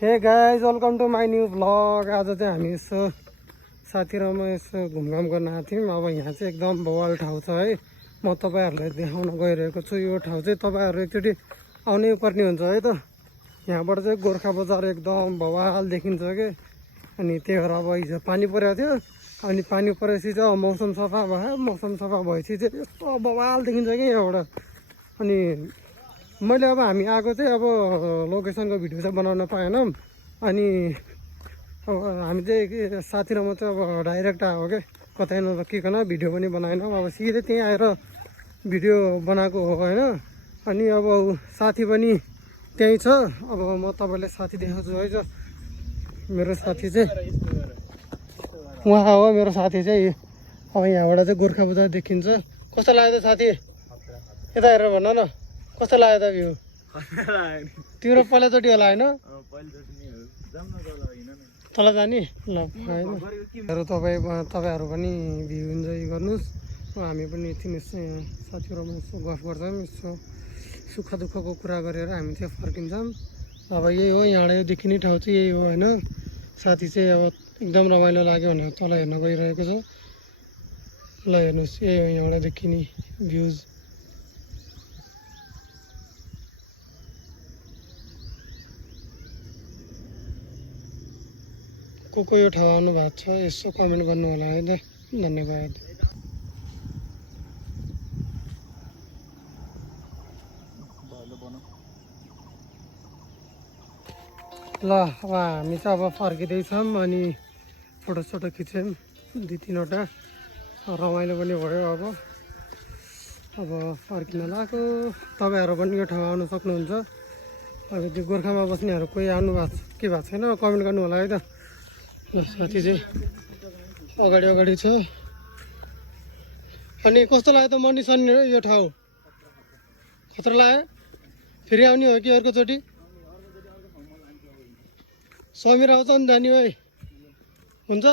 हे guys welcome to my new vlog. आज चाहिँ हामी यसो साथी र म यसो घुमघाम गर्न आएको थियौँ। अब यहाँ चाहिँ एकदम बवाल ठाउँ छ है। म तपाईँहरूलाई देखाउन गइरहेको छु। यो ठाउँ चाहिँ तपाईँहरू एकचोटि आउनै पर्ने हुन्छ है त। यहाँबाट चाहिँ गोर्खा बजार एकदम बवाल देखिन्छ कि। अनि त्यही भएर अब हिजो पानी परेको थियो। अनि पानी परेपछि चाहिँ मौसम सफा भयो। मौसम सफा भएपछि चाहिँ यस्तो बवाल देखिन्छ कि यहाँबाट। अनि मैले अब हामी आएको चाहिँ अब लोकेसनको भिडियो चाहिँ बनाउन पाएनौँ। अनि अब हामी चाहिँ साथी र म चाहिँ अब डाइरेक्ट आएको क्या, कतै नरोकिकन भिडियो पनि बनाएनौँ। अब सिधै त्यहीँ आएर भिडियो बनाएको हो होइन। अनि अब साथी पनि त्यहीँ छ। अब म तपाईँलाई साथी देखाउँछु है। मेरो साथी चाहिँ उहाँ हो। मेरो साथी चाहिँ अब यहाँबाट चाहिँ गोर्खा बजार देखिन्छ। कस्तो लाग्यो त साथी? यता हेरेर भन न, कस्तो लाग्यो त भ्यू? तिम्रो पहिलोचोटि होला होइन? तल जाने ल होइन। तपाईँहरू पनि भ्यू इन्जोय गर्नुहोस्। हामी पनि एकछिन साथीहरूमा यसो गफ गर्छौँ। यसो सुख दुःखको कुरा गरेर हामी चाहिँ फर्किन्छौँ। अब यही हो, यहाँबाट देखिने ठाउँ चाहिँ यही हो होइन। साथी चाहिँ अब एकदम रमाइलो लाग्यो भनेर तल हेर्न गइरहेको छ। ल हेर्नुहोस्, यही हो यहाँबाट देखिने भ्युज। को यो ठाउँ आउनु भएको छ यसो कमेन्ट गर्नु होला है त। धन्यवाद। ल अब हामी चाहिँ अब फर्किँदैछौँ। अनि फोटोसोटो खिच्यौँ 2-3वटा। रमाइलो पनि भयो। अब फर्किन लाग्यो। तपाईँहरू पनि यो ठाउँ आउनु सक्नुहुन्छ। अब त्यो गोर्खामा बस्नेहरू कोही आउनु भएको छ के भएको छैन कमेन्ट गर्नु होला है त। ल साथी चाहिँ अगाडि छ। अनि कस्तो लाग्यो त मनी सनी यो ठाउँ? खतरा लाग्यो? फेरि आउने हो कि अर्कोचोटि? समीर आउँछ नि जाने है, हुन्छ।